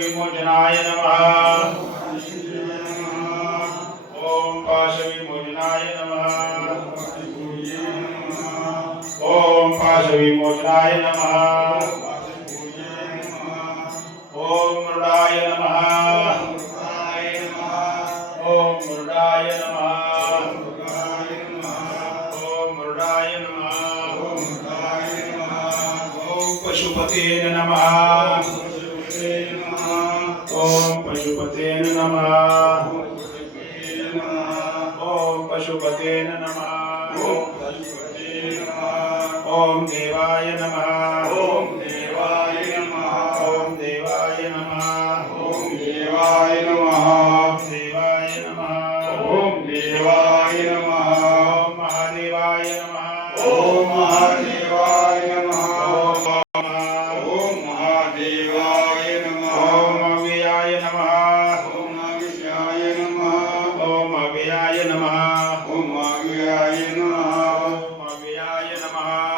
विमोचनाय नमः। ओम पाश विमोचनाय नमः। ओम पाश विमोचनाय नमः। ओम मृडाय नमः। ओम मृडाय नमः। ओम मृडाय नमः। ओम पशुपते नमः। ओम पशुपते नमः। ओम पशुपते नमः। ओम देवाय नमः। ओम देवाय नमः। ओम देवाय नमः। ओम देवाय नमः। देवाय नमः। ओम देवाय नमः। ओम महादेवाय नमः। ओम महादेवाय नमः। ओम महादेवाय नमः। ओम अव्ययाय नमः। ओम अव्ययाय नमः। ओम अव्ययाय नमः। ओम अव्ययाय नमः।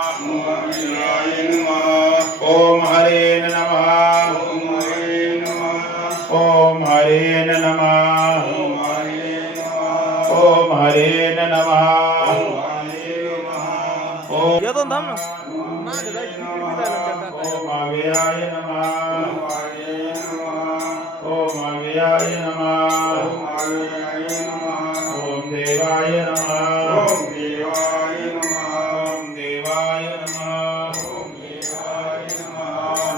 ओम हरे नमः। ओम हरे नमः। ओम हरे नमः। ओम हरे नमः। ओम येतो थांब ना मागे जायची तिकीट बी जायला त्या काका ओम अव्ययाय नमः। ओम अव्ययाय नमः। ओम देवाय नमः। ओम देवाय नमः। ओम देवाय नमः। ओम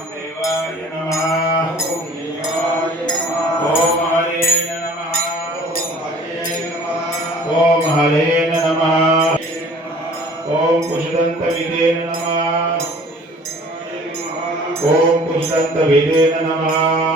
देवाय नमः। ओम देवाय नमः। ओम हरे नमः। ओम हरे नमः। ओम पुष्पदंत विदे नमः। ओम पुष्पदंत विदे नमः।